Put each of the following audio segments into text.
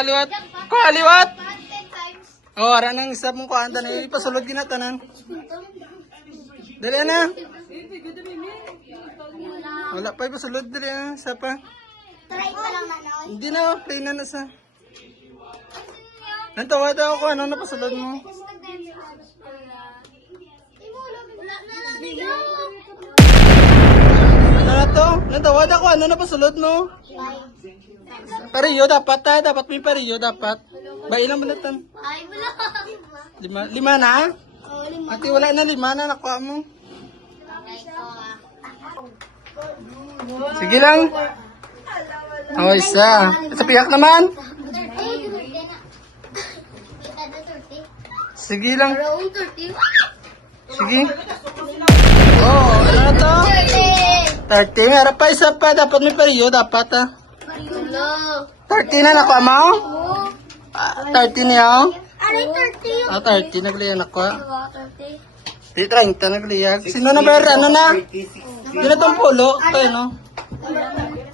Kaliwat. Kaliwat. Oh, ara nang isa mong kuanda na ipasulod ginatanan. Dali na. Wala pa ipasulod dali na. Isa pa. Try pa lang nanoy. Hindi na, play na sa. Nantawa daw ako, ano napasulod mo? Ano na to? Nantawa daw ako, ano napasulod mo? Pariyo dapat ha, dapat may pariyo dapat. Ba ilang balatan? Ay, wala. Lima na? Oh, lima. Ate wala na, lima na nakuha mo. Sige lang. Oh, isa. Sa piyak naman. Sige lang. Sige. Oh, ano na to? 30. Meron pa isa pa. Dapat may pariyo. Dapat ha. 30 na nakuha mo? 30 niya. Ano 30? 30 nagliyan ako. 30 nagliyan. Sino na ba? Ano na? Yun na itong pulo. Ito yun no?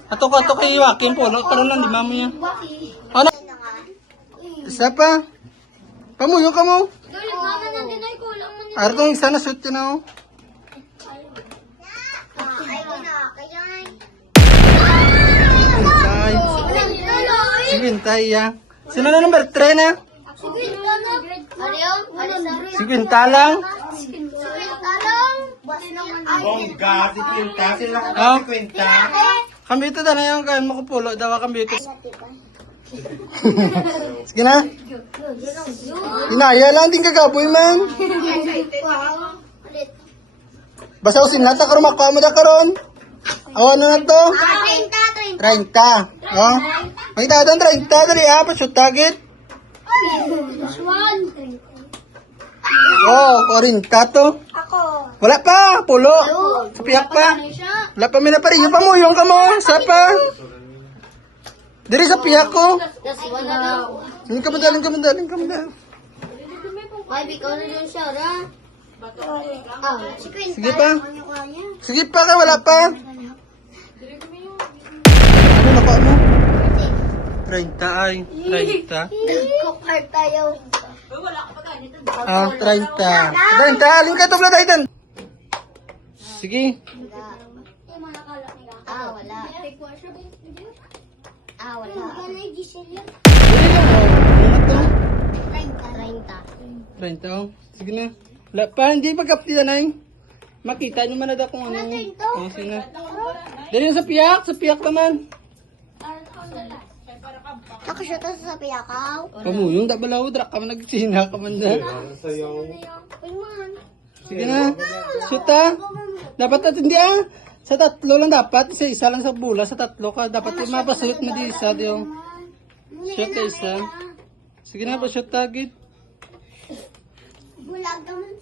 Ato kay Joaquin pulo. Karoon lang lima mo yan. Ano? Isa pa. Pamuyo ka mo. Arto isa na shoot yun ako. Sibintay ya. Sino na number 3 na? Sibinta lang. Bongga, si Quinta, sila ka Oh. si Quinta. Kambito na yung kain mo kupulo. Dawa kambito. Sige na. Inaya lang din kagaboy man. Basta usin na ta karon makuha mo da karon. Awan na to. 30. Oh. May dadang 30 dali ha, pa shoot target. Oh, 40 to. Wala pa, pulo. Piyak pa. Wala pa mina pa rin. Yung pamuyong ka mo. Sa pa. Diri sa piyak ko. Hindi ka madaling. Ay, bikaw na dyan siya, ra. Sige pa. Sige pa ka, wala pa. Ano nakuha mo? 30 ay. 30. Nagkukar tayo. 30. 30. Alin ka ito, Bladitan? Sige. Wala. Wala. Dili lang, oh. Ano to? 30. 30, oh. Sige na. Wala pa, hindi pagkaptila na yun. Makita nyo man na kung ano. Oh, sige na. Dali sa piyak naman. Nakashoot sa piyakaw. Pamuyong, dabalaw, drak ka man nagsina ka man dyan. Sige na. Shoot ah. Dapat natin hindi ah. Sa tatlo lang dapat. Isa lang sa bula. Sa tatlo ka. Dapat yung mapashoot mo di isa. Yung shoot na isa. Sige na, pa-shoot tagit. Bulag naman.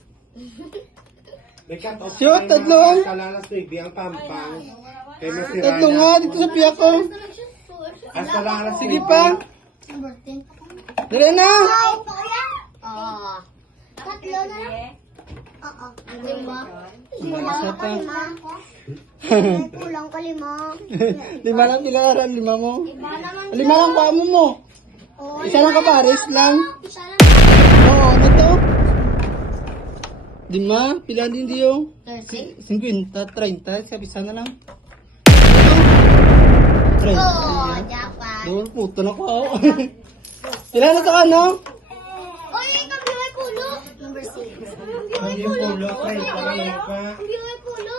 Shoot, tatlo ah. Kalalas to, ibiyang pampang. Kay masira Tatlo nga, dito sa piyak ko. Hasta lang Sige pa. Dali na. Tatlo na lang. Oo. Lima. Isa pa. Kulang ka lima. Lima lang pilaran, lima mo. Lima lang pa mo. Isa lang kapares lang. Isa lang. Oo, ano to? Lima, pila din diyo. 50, 30, sabisa na lang. 30. Japan. Doon, puto na ko. Pila na to ka, no? Oy, kami may pulo. Number 6. Yung pulo, kay pa. Kami may pulo.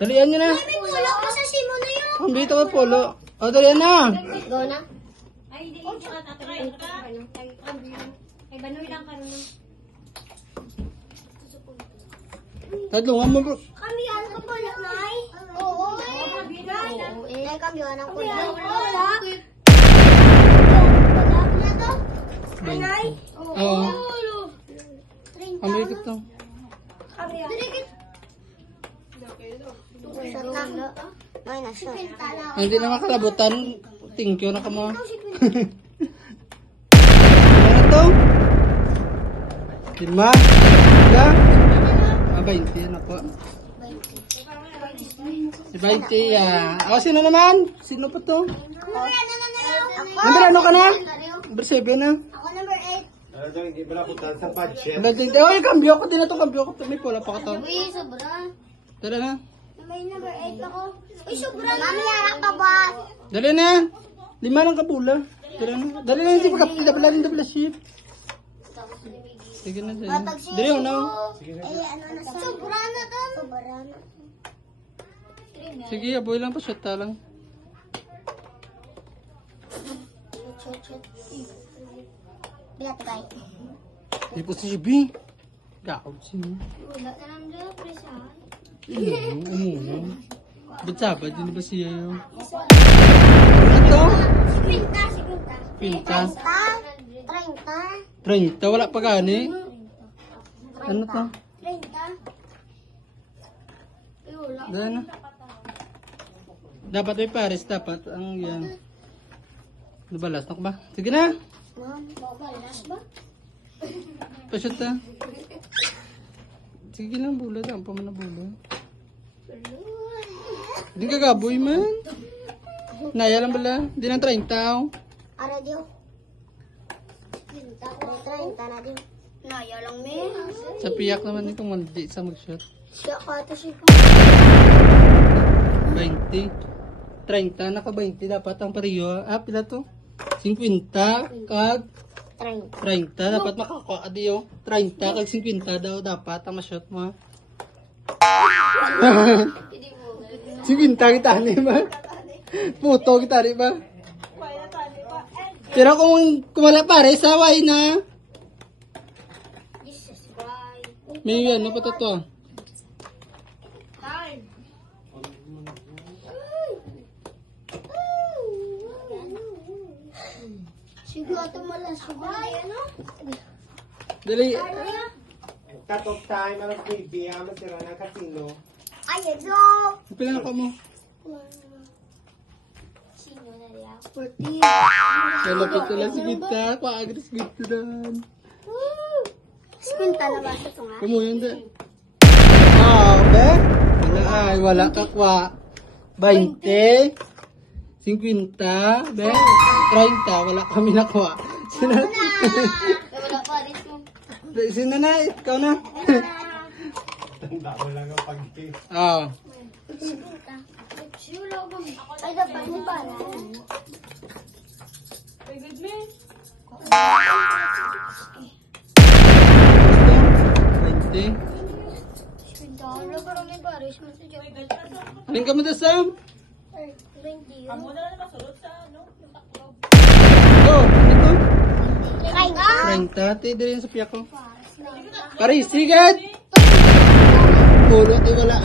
Dalian nyo na. May pulo. Masasin mo na yun. Ang bito ko polo. O, dalian na. Go na. Ay, hindi yung siya tatry ka. Ay, banoy lang ka nun. Tadlungan mo bro. Kami ano ka pala, Nay? Oo. Nay, kami ano ko na. Wala. Nay? Oo. Ang bito to. Ay, nasa. Hindi na makalabutan. Thank you na ka mo. Ano to? 5. Ilan? 20 na po. Si 20 ah. O, sino naman? Sino pa to? Wala na. Number ano ka na? Number 7 na. Ako number 8. Ano daw, hindi mo napuntahan sa budget. Oy, kambyo ko din na to, kambyo ko. May pula pa ka to. Uy, sobra. Tara na. May number 8 ako. Uy, sobra. Mami, harap ka ba? Dali na. 5 lang kapula. Tara na. Dali na, hindi pa kapula rin double sheet. Sige na, sige. Dali ako na. Ano na sa? Sobra na to. Sobra na. Sige, aboy lang pa, shot ta lang. Bilat kay. Hindi po si B. Gakot siya. Wala ka nang dala, presahan. Ba't sabat? Hindi ba siya yun? Ano to? Pinta, si Pinta. Pinta. 30. 30, wala pa gani. Ano to? 30. Ay, wala. Dahil na. Dapat may pares, dapat. Ang yan. Nabalas na ko ba? Sige na. Ma'am, babalas ba? Pasyot na. Sige lang, bulad. Ang pa man na bulad. Hindi ka gaboy man. Naya lang bala. Hindi ng 30. Ara diyo. Pinta ko. 30 na diyo. Naya lang, me. Sa piyak naman itong mandi sa mag-shot. Siya ka to siya. 20. 30, naka 20 dapat ang pariyo. Ah, pila to? 50 kag 30. 30 dapat makakuha diyo. 30 kag 50 daw dapat ang ma-shot mo. 50 kita ni ba? Puto kita ni ba? Pero kung wala pare saway na. Jesus Christ. May ano pa to? Siguro ito malas. Subay, ano? Dali. Cut off time, alas baby, masira na kasino. Ay, ito. Pila na pa mo? Sino na liya? 40. Wala pa sila si kita. Paagres dito dan. Spinta na ba ito nga? Kumuyan din. Ah, be? Wala ay, wala ka kwa. 20. 50. Be? 30. Wala kami nakuha. Sino? Wala pa rin mo. Sino na? Ikaw na. Tanda ko lang ang pag-game. Ah. Sila ba? Ay, dapat mo ba na? Spinta. Wala pa rin pares mo sa Diyos. Alin ka mo da, Sam? 20. Oh, ito. 30. 30. Ti, dili sa piyak ko. Pari, sigat! Pulot, eh, wala.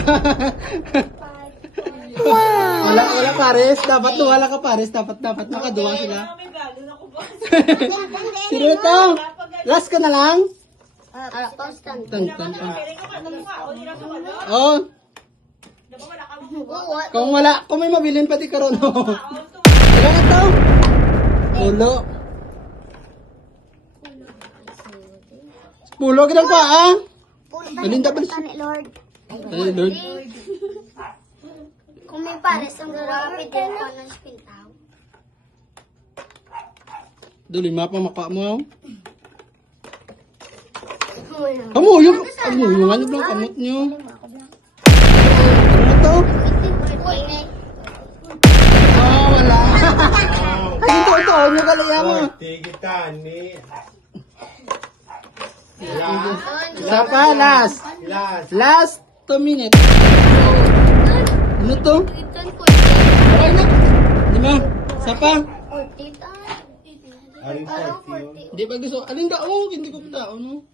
Wala pares. Dapat wala ka pares. Dapat nakaduwa sila. Sino ito? Last ka na lang? Constant. Tan. Oh, kung may mabilin pati karon. Ilan na to? Pulo. Pulo ka pa, ah? Alin dapat? Tani, Lord. Ay, Lord. Kung may pares, ang garapit din ko ng spintaw. Duli, mapa maka mo. Kamuyong. Ano lang kamot nyo? Ano to? Oh, wala. Ay, ito. Ano kalaya mo? 40 kita ni. Isa pa, last. Last 2 minutes. Ano to? Okay na. Lima. Isa pa. Aring 40 yun. Hindi ba gusto? Alin ka? Oh, hindi ko pa no?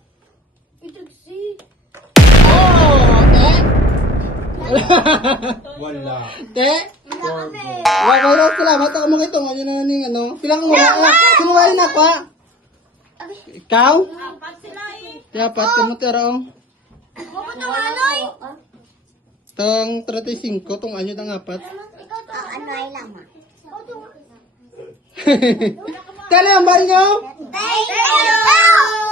Wala. Te? Corbo. Wala, salamat ako mga ito. Ngayon na ning ano. Pilang wala. Sinuway na pa. Ikaw? Dapat ka mo tira. Tang 35 tong anyo tang apat. Ano ay lama? Tele ang bar nyo? Thank you!